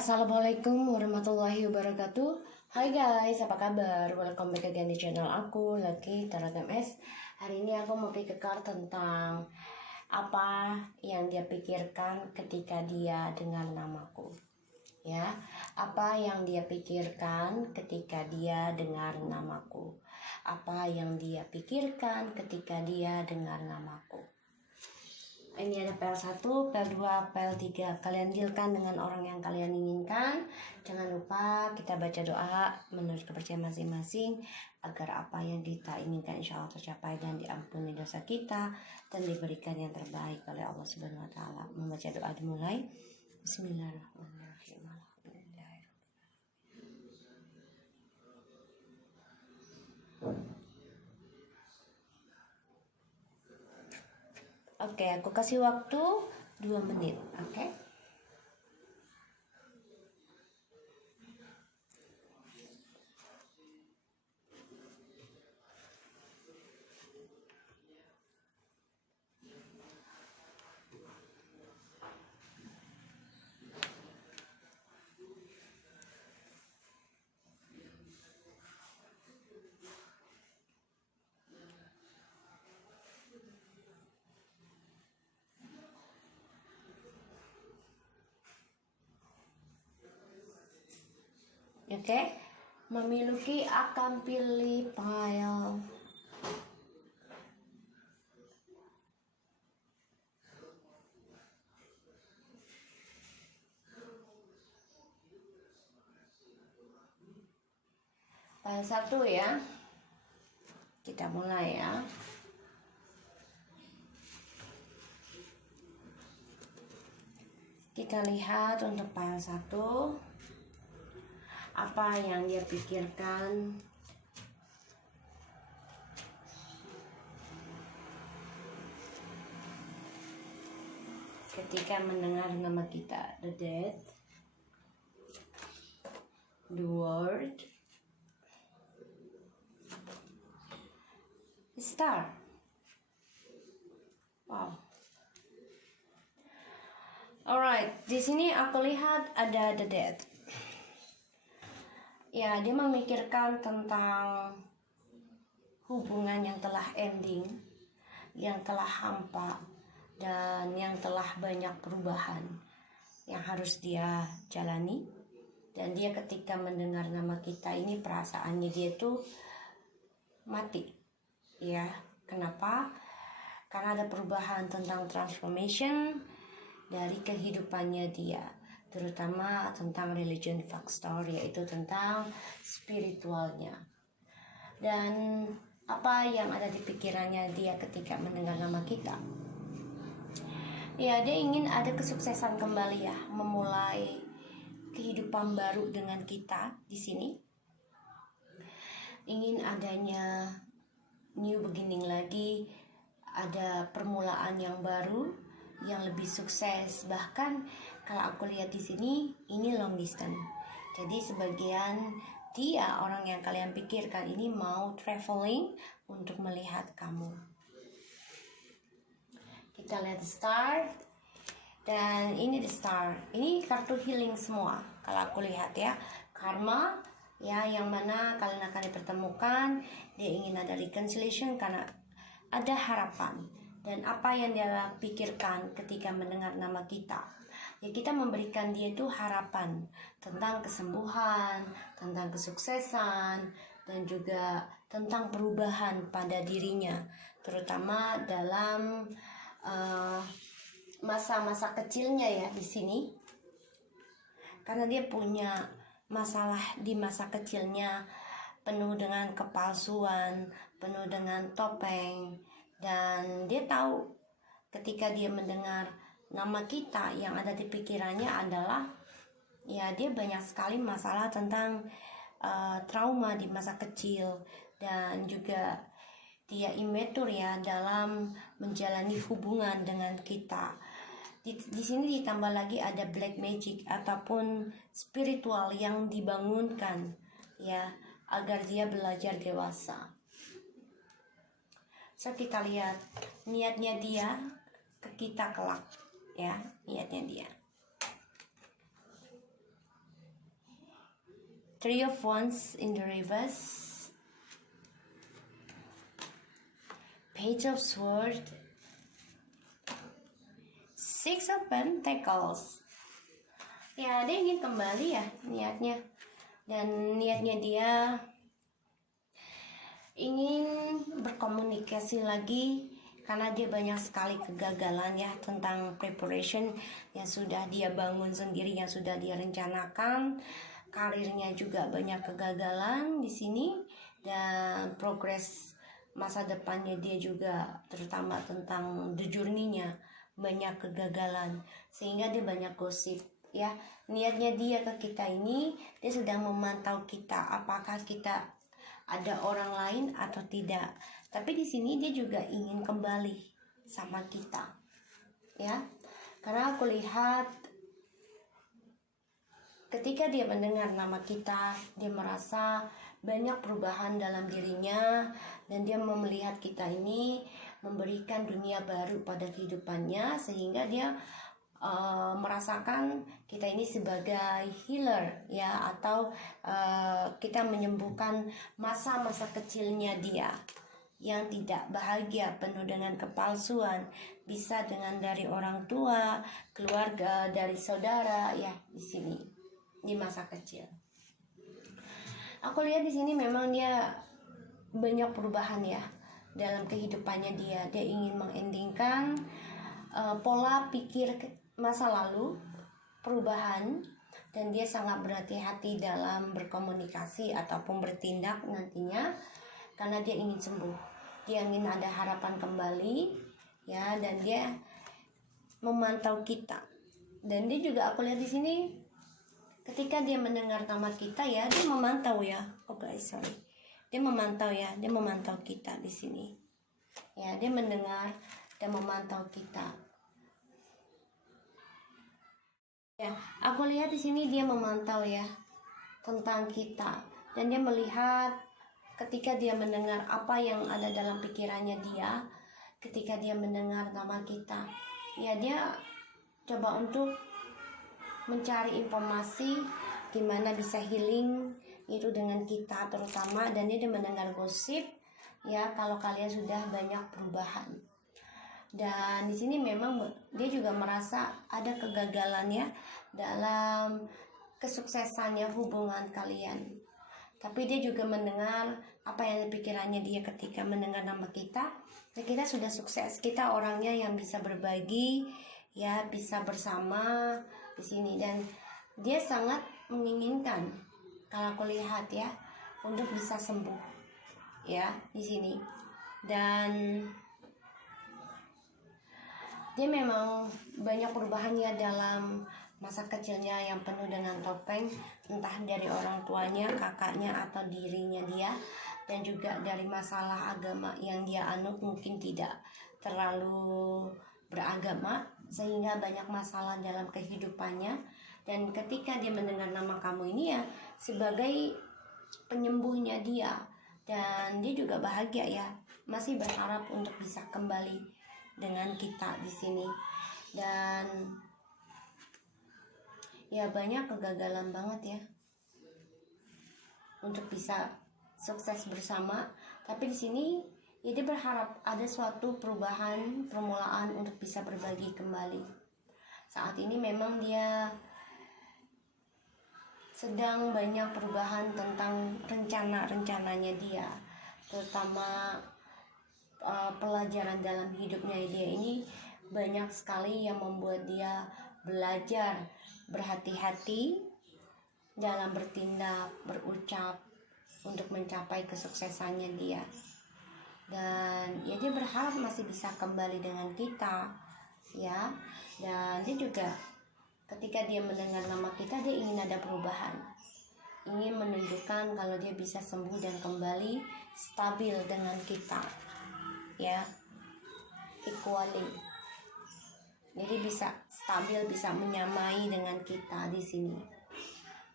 Assalamualaikum warahmatullahi wabarakatuh. Hai guys, apa kabar? Welcome back again di channel aku, Lucky Taragam S. Hari ini aku mau pick card tentang apa yang dia pikirkan ketika dia dengar namaku. Ya, apa yang dia pikirkan ketika dia dengar namaku? Apa yang dia pikirkan ketika dia dengar namaku? Ini ada PL1, PL2, PL3. Kalian dealkan dengan orang yang kalian inginkan. Jangan lupa kita baca doa menurut kepercayaan masing-masing agar apa yang kita inginkan insya Allah tercapai dan diampuni dosa kita dan diberikan yang terbaik oleh Allah Subhanahu Wa Taala. Membaca doa dimulai. Bismillahirrahmanirrahim. Oke, aku kasih waktu 2 menit. Oke. Oke, memiliki akan pilih file. File 1 ya. Kita mulai ya. Kita lihat untuk file 1. Apa yang dia pikirkan ketika mendengar nama kita. The Death, the Word, the Star. Wow. Alright, di sini aku lihat ada the Death. Ya, dia memikirkan tentang hubungan yang telah ending, yang telah hampa, dan yang telah banyak perubahan yang harus dia jalani. Dan dia ketika mendengar nama kita ini perasaannya dia tuh mati. Ya, kenapa? Karena ada perubahan tentang transformation dari kehidupannya dia, terutama tentang religion factor, yaitu tentang spiritualnya. Dan apa yang ada di pikirannya dia ketika mendengar nama kita? Ya, dia ingin ada kesuksesan kembali ya, memulai kehidupan baru dengan kita di sini. Ingin adanya new beginning lagi, ada permulaan yang baru, yang lebih sukses. Bahkan kalau aku lihat di sini ini long distance. Jadi sebagian dia orang yang kalian pikirkan ini mau traveling untuk melihat kamu. Kita lihat the star. Dan ini the star. Ini kartu healing semua. Kalau aku lihat ya, karma ya, yang mana kalian akan dipertemukan. Dia ingin ada reconciliation karena ada harapan. Dan apa yang dia pikirkan ketika mendengar nama kita, ya kita memberikan dia itu harapan tentang kesembuhan, tentang kesuksesan, dan juga tentang perubahan pada dirinya, terutama dalam masa-masa kecilnya ya di sini. Karena dia punya masalah di masa kecilnya, penuh dengan kepalsuan, penuh dengan topeng. Dan dia tahu ketika dia mendengar nama kita, yang ada di pikirannya adalah ya dia banyak sekali masalah tentang trauma di masa kecil. Dan juga dia immature ya dalam menjalani hubungan dengan kita. Di sini ditambah lagi ada black magic ataupun spiritual yang dibangunkan ya, agar dia belajar dewasa. So kita lihat niatnya dia ke kita kelak ya, niatnya dia. Three of Wands in the reverse, Page of Swords, Six of Pentacles. Ya, dia ingin kembali ya niatnya. Dan niatnya dia ingin berkomunikasi lagi karena dia banyak sekali kegagalan ya tentang preparation yang sudah dia bangun sendiri, yang sudah dia rencanakan. Karirnya juga banyak kegagalan di sini, dan progres masa depannya dia juga, terutama tentang the journey-nya, banyak kegagalan sehingga dia banyak gosip ya. Niatnya dia ke kita ini, dia sedang memantau kita apakah kita ada orang lain atau tidak. Tapi di sini dia juga ingin kembali sama kita ya, karena aku lihat ketika dia mendengar nama kita, dia merasa banyak perubahan dalam dirinya, dan dia melihat kita ini memberikan dunia baru pada kehidupannya, sehingga dia merasakan kita ini sebagai healer ya, atau kita menyembuhkan masa-masa kecilnya dia yang tidak bahagia, penuh dengan kepalsuan, bisa dengan dari orang tua, keluarga, dari saudara ya, di sini di masa kecil. Aku lihat di sini memang dia banyak perubahan ya dalam kehidupannya dia. Dia ingin mengendingkan pola pikir masa lalu, perubahan, dan dia sangat berhati-hati dalam berkomunikasi ataupun bertindak nantinya karena dia ingin sembuh. Dia ingin ada harapan kembali ya, dan dia memantau kita. Dan dia juga, aku lihat di sini ketika dia mendengar nama kita ya, dia memantau ya. Oh guys, sorry. Dia memantau ya, dia memantau kita di sini. Ya, dia mendengar dan memantau kita. Ya, aku lihat di sini dia memantau ya tentang kita, dan dia melihat ketika dia mendengar apa yang ada dalam pikirannya dia, ketika dia mendengar nama kita. Ya, dia coba untuk mencari informasi gimana bisa healing itu dengan kita terutama, dan dia mendengar gosip ya kalau kalian sudah banyak perubahan. Dan di sini memang dia juga merasa ada kegagalannya dalam kesuksesannya hubungan kalian. Tapi dia juga mendengar apa yang pikirannya dia ketika mendengar nama kita. Ya, kita sudah sukses, kita orangnya yang bisa berbagi ya, bisa bersama di sini, dan dia sangat menginginkan, kalau aku lihat ya, untuk bisa sembuh ya di sini. Dan dia memang banyak perubahannya dalam masa kecilnya yang penuh dengan topeng, entah dari orang tuanya, kakaknya, atau dirinya dia, dan juga dari masalah agama yang dia anut mungkin tidak terlalu beragama, sehingga banyak masalah dalam kehidupannya. Dan ketika dia mendengar nama kamu ini ya sebagai penyembuhnya dia, dan dia juga bahagia ya, masih berharap untuk bisa kembali dengan kita di sini. Dan ya banyak kegagalan banget ya untuk bisa sukses bersama, tapi di sini ya dia berharap ada suatu perubahan, permulaan untuk bisa berbagi kembali. Saat ini memang dia sedang banyak perubahan tentang rencana-rencananya dia, terutama pelajaran dalam hidupnya dia ini banyak sekali yang membuat dia belajar berhati-hati dalam bertindak, berucap untuk mencapai kesuksesannya dia. Dan ya dia berharap masih bisa kembali dengan kita ya. Dan dia juga ketika dia mendengar nama kita, dia ingin ada perubahan, ingin menunjukkan kalau dia bisa sembuh dan kembali stabil dengan kita ya, equally. Jadi bisa stabil, bisa menyamai dengan kita di sini.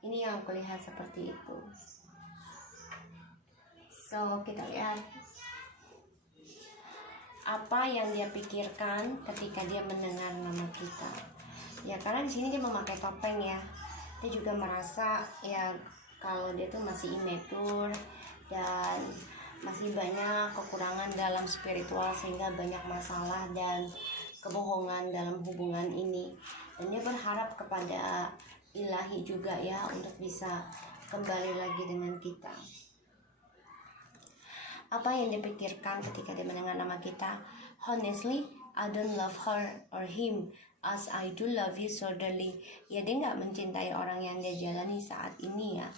Ini yang aku lihat seperti itu. So kita lihat apa yang dia pikirkan ketika dia mendengar nama kita. Ya karena di sini dia memakai topeng ya. Dia juga merasa ya kalau dia tuh masih immature dan masih banyak kekurangan dalam spiritual, sehingga banyak masalah dan kebohongan dalam hubungan ini. Dan dia berharap kepada ilahi juga ya untuk bisa kembali lagi dengan kita. Apa yang dipikirkan ketika dia mendengar nama kita? Honestly, I don't love her or him as I do love you so dearly. Ya, dia nggak mencintai orang yang dia jalani saat ini ya.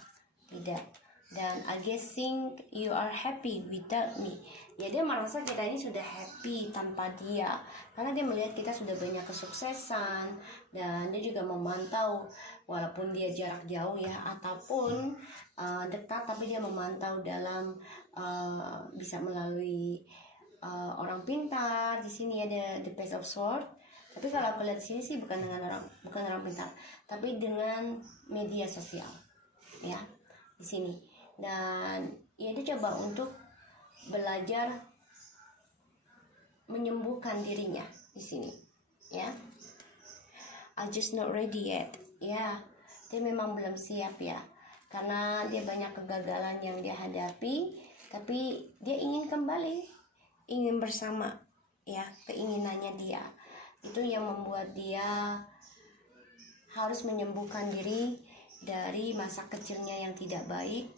Tidak. Dan I guessing you are happy without me. Ya, dia merasa kita ini sudah happy tanpa dia, karena dia melihat kita sudah banyak kesuksesan. Dan dia juga memantau, walaupun dia jarak jauh ya, ataupun dekat, tapi dia memantau dalam bisa melalui orang pintar. Di sini ada the page of sword. Tapi kalau aku lihat di sini sih bukan orang pintar, tapi dengan media sosial, ya di sini. Dan ya dia coba untuk belajar menyembuhkan dirinya di sini, ya. I just not ready yet, ya. Dia memang belum siap ya, karena dia banyak kegagalan yang dia hadapi, tapi dia ingin kembali, ingin bersama, ya, keinginannya dia. Itu yang membuat dia harus menyembuhkan diri dari masa kecilnya yang tidak baik,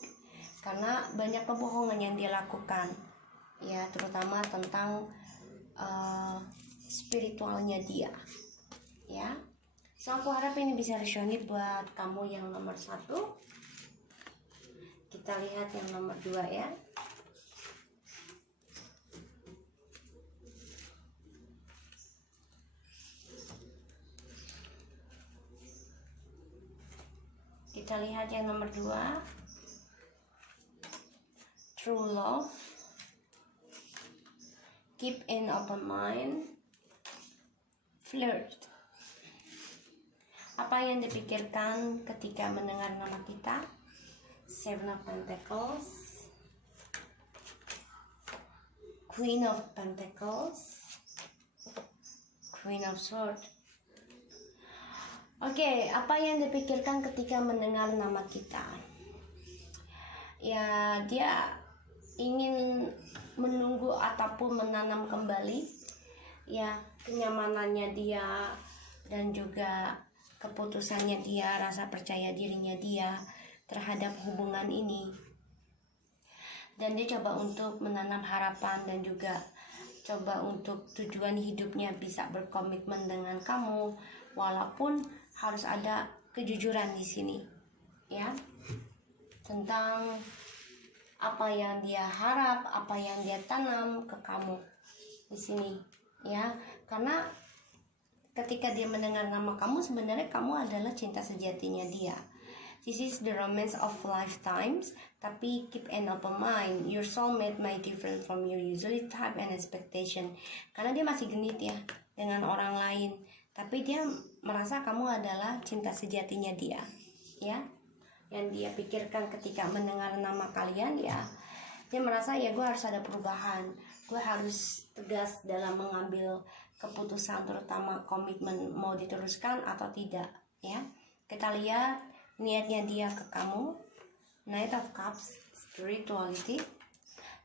karena banyak kebohongan yang dia lakukan, ya, terutama tentang spiritualnya dia, ya. So aku harap ini bisa resonate buat kamu yang nomor 1. Kita lihat yang nomor 2 ya. Kita lihat yang nomor 2. True love. Keep an open mind. Flirt. Apa yang dipikirkan ketika mendengar nama kita? Seven of Pentacles, Queen of Pentacles, Queen of Swords. Oke, apa yang dipikirkan ketika mendengar nama kita? Ya, dia ingin menunggu ataupun menanam kembali, ya, kenyamanannya dia dan juga keputusannya dia, rasa percaya dirinya dia terhadap hubungan ini. Dan dia coba untuk menanam harapan dan juga coba untuk tujuan hidupnya bisa berkomitmen dengan kamu, walaupun harus ada kejujuran di sini, ya, tentang apa yang dia harap, apa yang dia tanam ke kamu di sini, ya. Karena ketika dia mendengar nama kamu, sebenarnya kamu adalah cinta sejatinya dia. This is the romance of lifetimes. Tapi keep an open mind. Your soulmate may different from your usually type and expectation. Karena dia masih genit ya dengan orang lain, tapi dia merasa kamu adalah cinta sejatinya dia, ya. Yang dia pikirkan ketika mendengar nama kalian, ya, dia merasa ya gue harus ada perubahan, gue harus tegas dalam mengambil keputusan, terutama komitmen mau diteruskan atau tidak, ya. Kita lihat niatnya dia ke kamu. Knight of Cups, spirituality,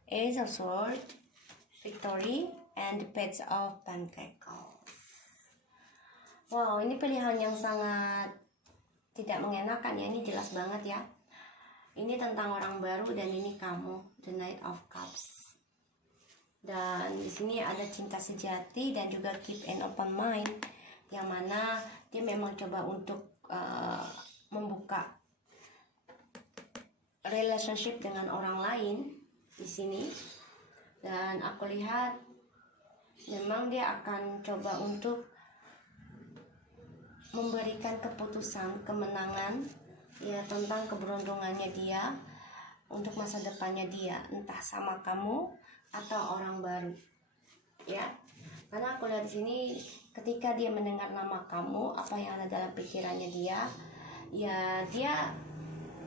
Ace of Swords, victory, and the Page of Pentacles. Wow, ini pilihan yang sangat tidak mengenakan ya. Ini jelas banget ya. Ini tentang orang baru dan ini kamu, the Knight of Cups. Dan di sini ada cinta sejati dan juga keep an open mind, yang mana dia memang coba untuk membuka relationship dengan orang lain di sini. Dan aku lihat memang dia akan coba untuk memberikan keputusan, kemenangan, ya, tentang keberuntungannya dia untuk masa depannya dia, entah sama kamu atau orang baru, ya. Karena aku lihat di sini ketika dia mendengar nama kamu, apa yang ada dalam pikirannya dia, ya, dia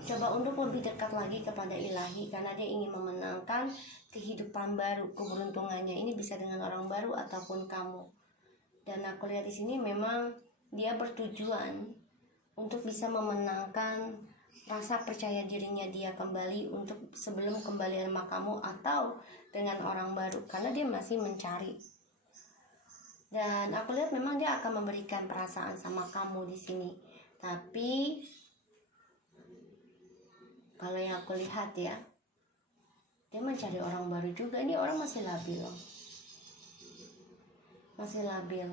coba untuk lebih dekat lagi kepada ilahi, karena dia ingin memenangkan kehidupan baru, keberuntungannya ini bisa dengan orang baru ataupun kamu. Dan aku lihat di sini memang dia bertujuan untuk bisa memenangkan rasa percaya dirinya dia kembali untuk sebelum kembali sama kamu atau dengan orang baru, karena dia masih mencari. Dan aku lihat memang dia akan memberikan perasaan sama kamu di sini. Tapi kalau yang aku lihat ya, dia mencari orang baru juga. Ini orang masih labil loh. Masih labil.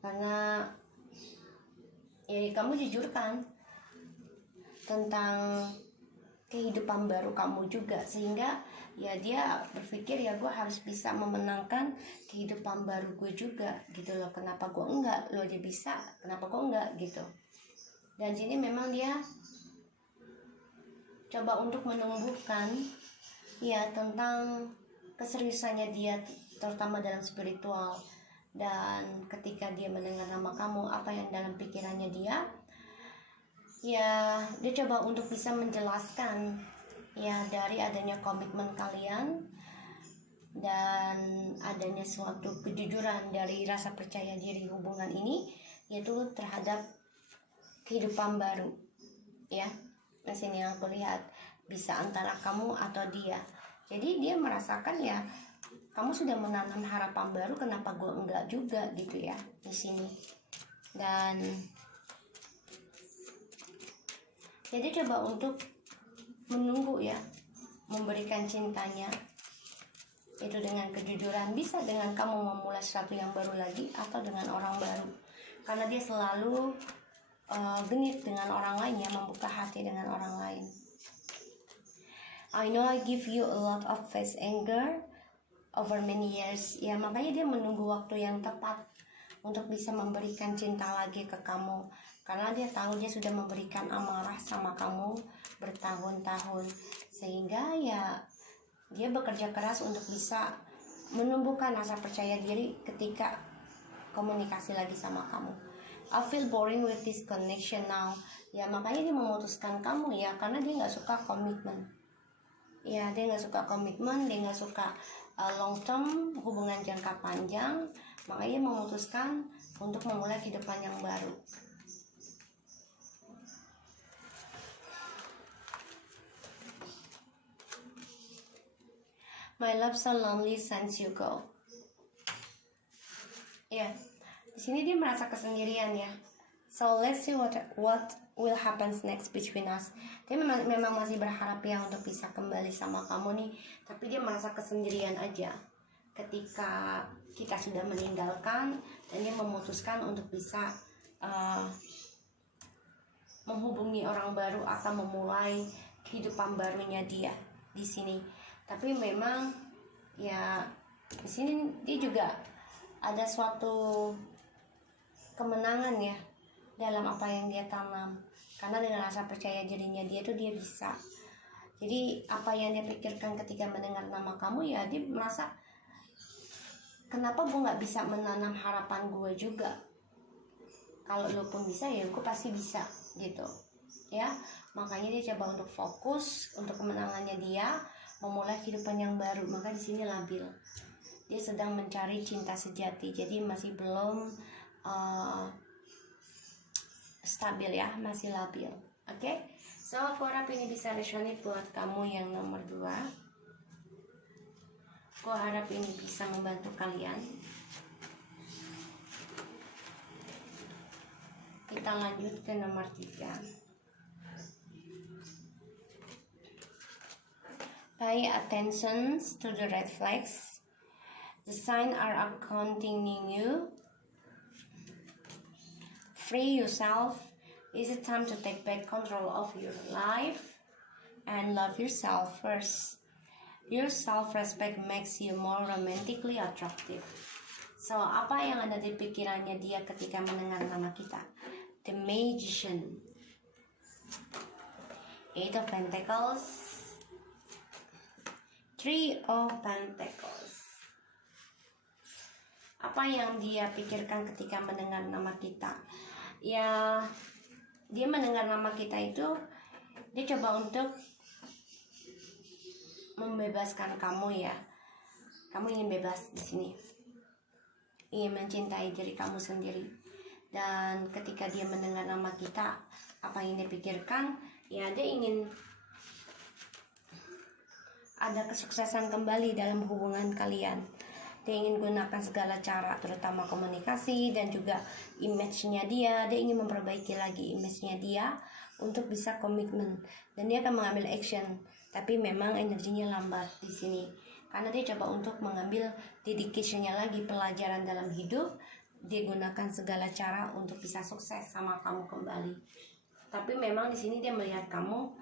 Karena ya kamu jujur kan tentang kehidupan baru kamu juga, sehingga ya dia berpikir ya gue harus bisa memenangkan kehidupan baru gue juga gitu loh. Kenapa gue enggak, lo dia bisa, kenapa gue enggak gitu. Dan sini memang dia coba untuk menumbuhkan ya tentang keseriusannya dia, terutama dalam spiritual. Dan ketika dia mendengar nama kamu, apa yang dalam pikirannya dia, ya dia coba untuk bisa menjelaskan ya dari adanya komitmen kalian dan adanya suatu kejujuran dari rasa percaya diri hubungan ini, yaitu terhadap kehidupan baru ya. Di sini yang aku lihat bisa antara kamu atau dia. Jadi dia merasakan ya kamu sudah menanam harapan baru, kenapa gue enggak juga gitu ya di sini. Dan jadi coba untuk menunggu ya, memberikan cintanya itu dengan kejujuran. Bisa dengan kamu memulai sesuatu yang baru lagi atau dengan orang baru, karena dia selalu genit dengan orang lain ya, membuka hati dengan orang lain. I know I give you a lot of face anger over many years ya, makanya dia menunggu waktu yang tepat untuk bisa memberikan cinta lagi ke kamu, karena dia tahu dia sudah memberikan amarah sama kamu bertahun-tahun, sehingga ya dia bekerja keras untuk bisa menumbuhkan rasa percaya diri ketika komunikasi lagi sama kamu. I feel boring with this connection now ya, makanya dia memutuskan kamu ya, karena dia nggak suka komitmen ya, dia nggak suka komitmen, dia nggak suka long term, hubungan jangka panjang, makanya memutuskan untuk memulai kehidupan yang baru. My love so lonely since you go. Ya, di sini dia merasa kesendirian ya. So let's see what will happen next between us. Dia memang masih berharap ya untuk bisa kembali sama kamu nih, tapi dia merasa kesendirian aja ketika kita sudah meninggalkan, dan dia memutuskan untuk bisa menghubungi orang baru atau memulai kehidupan barunya dia di sini. Tapi memang ya di sini dia juga ada suatu kemenangan ya dalam apa yang dia tanam, karena dengan rasa percaya dirinya dia tuh dia bisa. Jadi apa yang dia pikirkan ketika mendengar nama kamu ya, dia merasa kenapa gue nggak bisa menanam harapan gue juga, kalau lo pun bisa ya gue pasti bisa gitu ya. Makanya dia coba untuk fokus untuk kemenangannya dia, memulai kehidupan yang baru. Maka di sini labil, dia sedang mencari cinta sejati, jadi masih belum stabil ya, masih labil. Oke, so aku harap ini bisa resonate buat kamu yang nomor 2. Aku harap ini bisa membantu kalian. Kita lanjut ke nomor 3. Pay attention to the red flags. The signs are accompanying you. Free yourself. Is it time to take back control of your life and love yourself first? Your self-respect makes you more romantically attractive. So, apa yang ada di pikirannya dia ketika mendengar nama kita? The Magician, 8 of Pentacles, 3 of Pentacles. Apa yang dia pikirkan ketika mendengar nama kita? Ya, dia mendengar nama kita itu, dia coba untuk membebaskan kamu ya. Kamu ingin bebas di sini, ingin mencintai diri kamu sendiri. Dan ketika dia mendengar nama kita, apa yang dia pikirkan? Ya, dia ingin ada kesuksesan kembali dalam hubungan kalian. Dia ingin gunakan segala cara, terutama komunikasi dan juga image-nya dia. Dia ingin memperbaiki lagi image-nya dia untuk bisa komitmen, dan dia akan mengambil action. Tapi memang energinya lambat di sini, karena dia coba untuk mengambil dedication-nya lagi, pelajaran dalam hidup. Dia gunakan segala cara untuk bisa sukses sama kamu kembali. Tapi memang di sini dia melihat kamu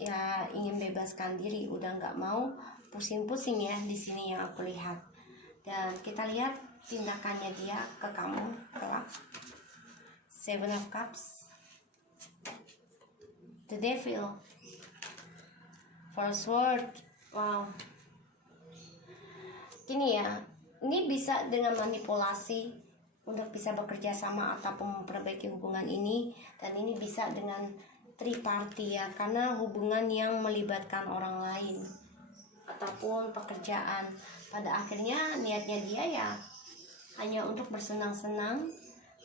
ya ingin bebaskan diri, udah nggak mau pusing-pusing ya di sini yang aku lihat. Dan kita lihat tindakannya dia ke kamu kelak. Seven of Cups, the Devil, Four Swords. Wow, gini ya, ini bisa dengan manipulasi untuk bisa bekerja sama ataupun memperbaiki hubungan ini. Dan ini bisa dengan triparty ya, karena hubungan yang melibatkan orang lain ataupun pekerjaan. Pada akhirnya niatnya dia ya hanya untuk bersenang-senang,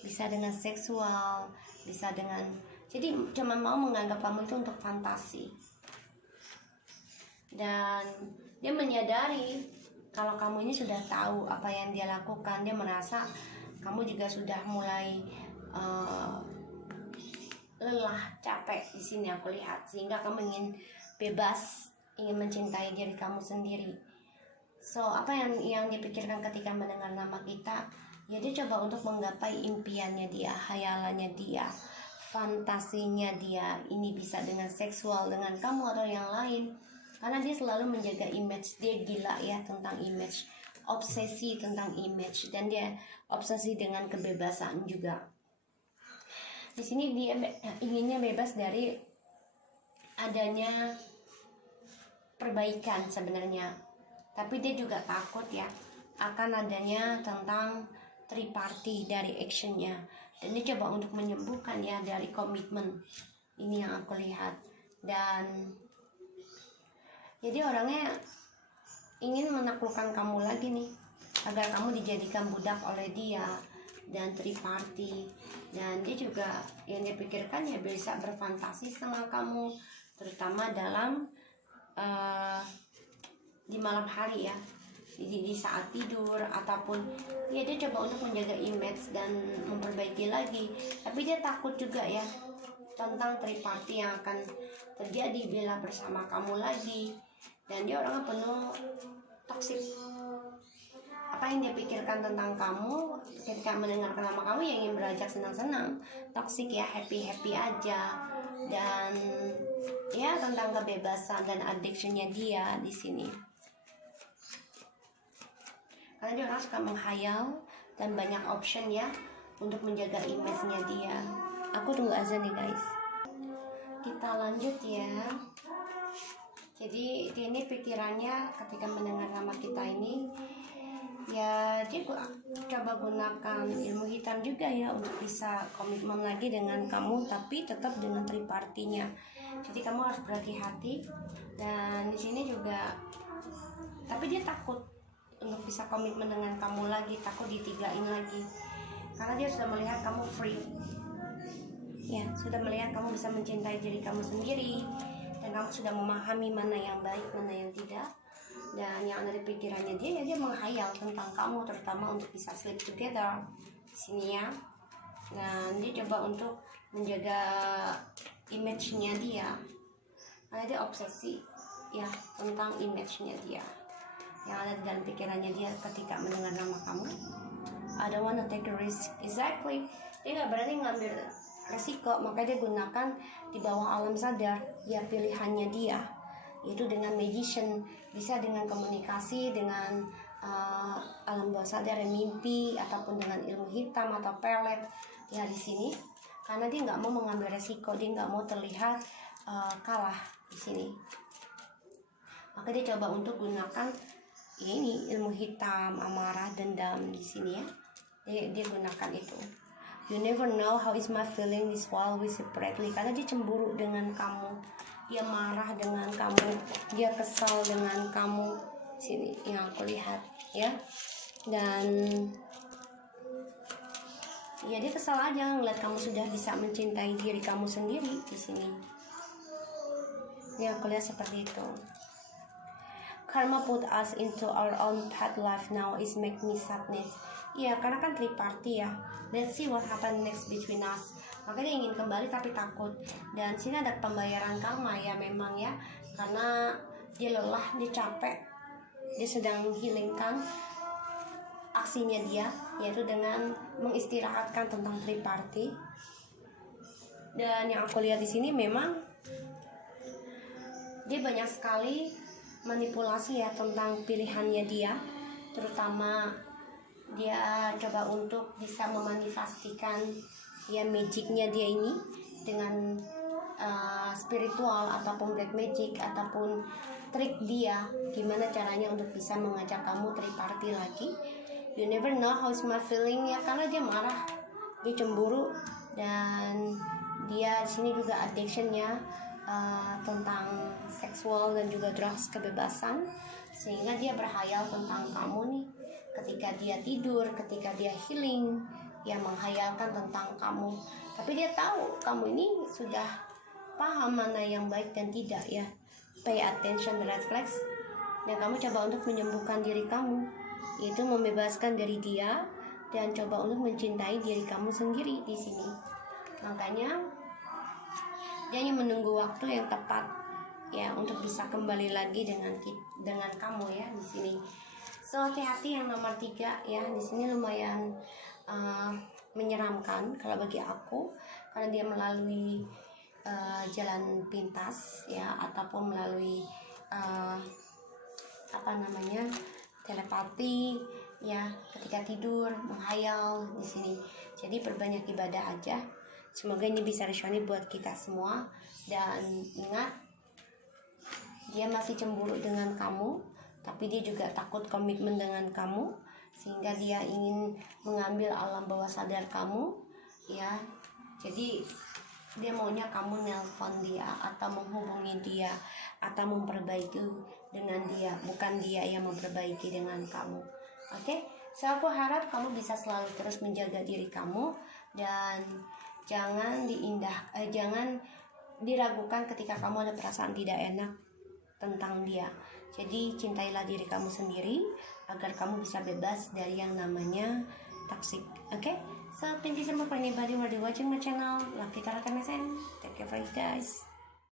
bisa dengan seksual, bisa dengan, jadi cuma mau menganggap kamu itu untuk fantasi. Dan dia menyadari kalau kamu ini sudah tahu apa yang dia lakukan. Dia merasa kamu juga sudah mulai lelah, capek di sini aku lihat, sehingga kamu ingin bebas, ingin mencintai diri kamu sendiri. So, apa yang dipikirkan ketika mendengar nama kita? Ya, dia coba untuk menggapai impiannya dia, hayalannya dia, fantasinya dia. Ini bisa dengan seksual, dengan kamu atau yang lain. Karena dia selalu menjaga image, dia gila ya tentang image, obsesi tentang image, dan dia obsesi dengan kebebasan juga. Di sini dia inginnya bebas dari adanya perbaikan sebenarnya, tapi dia juga takut ya akan adanya tentang triparty dari actionnya, dan dia coba untuk menyembuhkan ya dari komitmen. Ini yang aku lihat. Dan jadi orangnya ingin menaklukkan kamu lagi nih, agar kamu dijadikan budak oleh dia dan triparty. Dan dia juga yang dia pikirkan ya bisa berfantasi sama kamu, terutama dalam di malam hari ya, di saat tidur ataupun ya dia coba untuk menjaga image dan memperbaiki lagi. Tapi dia takut juga ya tentang triparty yang akan terjadi bila bersama kamu lagi. Dan dia orangnya penuh toksik. Apa yang dia pikirkan tentang kamu ketika mendengarkan nama kamu, yang ingin beranjak senang-senang, toksik ya, happy aja. Dan ya tentang kebebasan dan addictionnya dia di sini. Karena dia orang suka menghayal dan banyak option ya untuk menjaga image-nya dia. Aku tunggu azan nih guys. Kita lanjut ya. Jadi dia ini pikirannya ketika mendengar nama kita ini, ya dia coba gunakan ilmu hitam juga ya untuk bisa komitmen lagi dengan kamu, tapi tetap dengan tripartinya. Jadi kamu harus berhati-hati. Dan di sini juga, tapi dia takut untuk bisa komitmen dengan kamu lagi, takut ditigain lagi, karena dia sudah melihat kamu free ya, sudah melihat kamu bisa mencintai diri kamu sendiri, dan kamu sudah memahami mana yang baik, mana yang tidak. Dan yang ada di pikirannya dia ya dia menghayal tentang kamu, terutama untuk bisa sleep together di sini ya. Dan dia coba untuk menjaga image-nya dia, karena dia obsesi ya tentang image-nya dia yang ada di dalam pikirannya dia ketika mendengar nama kamu. I don't wanna take a risk. Exactly, dia gak berani ngambil resiko, maka dia gunakan di bawah alam sadar ya pilihannya dia, itu dengan magician, bisa dengan komunikasi dengan alam bawah sadar yang mimpi, ataupun dengan ilmu hitam atau pelet ya di sini. Karena dia nggak mau mengambil resiko, dia nggak mau terlihat kalah di sini, maka dia coba untuk gunakan ini ilmu hitam, amarah, dendam di sini ya. Dia gunakan itu. You never know how is my feeling this while we separately. Karena dia cemburu dengan kamu, dia marah dengan kamu, dia kesal dengan kamu. Sini yang aku lihat ya. Dan ya dia kesal aja ngeliat kamu sudah bisa mencintai diri kamu sendiri di sini. Yang aku lihat seperti itu. Karma put us into our own path life now is make me sadness. Iya, karena kan triparty ya. Let's see what happen next between us. Makanya ingin kembali tapi takut. Dan sini ada pembayaran karma ya memang ya. Karena dia lelah, dia capek. Dia sedang menghilangkan aksinya dia, yaitu dengan mengistirahatkan tentang triparty. Dan yang aku lihat di sini memang dia banyak sekali manipulasi ya tentang pilihannya dia, terutama dia coba untuk bisa memanifestasikan ya magicnya dia ini dengan spiritual ataupun black magic ataupun trik dia gimana caranya untuk bisa mengajak kamu triparty lagi. You never know how smart feeling ya, karena dia marah, dia cemburu, dan dia di sini juga addictionnya tentang seksual dan juga drugs kebebasan, sehingga dia berhayal tentang kamu nih ketika dia tidur, ketika dia healing, yang menghayalkan tentang kamu. Tapi dia tahu kamu ini sudah paham mana yang baik dan tidak ya. Pay attention red flags. Dan kamu coba untuk menyembuhkan diri kamu, itu membebaskan dari dia dan coba untuk mencintai diri kamu sendiri di sini. Makanya dia hanya menunggu waktu yang tepat ya untuk bisa kembali lagi dengan kamu ya di sini. So hati-hati yang nomor 3 ya, di sini lumayan menyeramkan kalau bagi aku, karena dia melalui jalan pintas ya, ataupun melalui telepati ya, ketika tidur menghayal di sini. Jadi perbanyak ibadah aja. Semoga ini bisa resonate buat kita semua. Dan ingat, dia masih cemburu dengan kamu, tapi dia juga takut komitmen dengan kamu, sehingga dia ingin mengambil alam bawah sadar kamu ya. Jadi dia maunya kamu nelpon dia atau menghubungi dia atau memperbaiki dengan dia, bukan dia yang memperbaiki dengan kamu. Oke? So aku harap kamu bisa selalu terus menjaga diri kamu dan jangan jangan diragukan ketika kamu ada perasaan tidak enak tentang dia. Jadi cintailah diri kamu sendiri agar kamu bisa bebas dari yang namanya toxic. Okay? So thank you so much for anybody who are watching my channel. Love kita rekan MSN. Take care for you guys.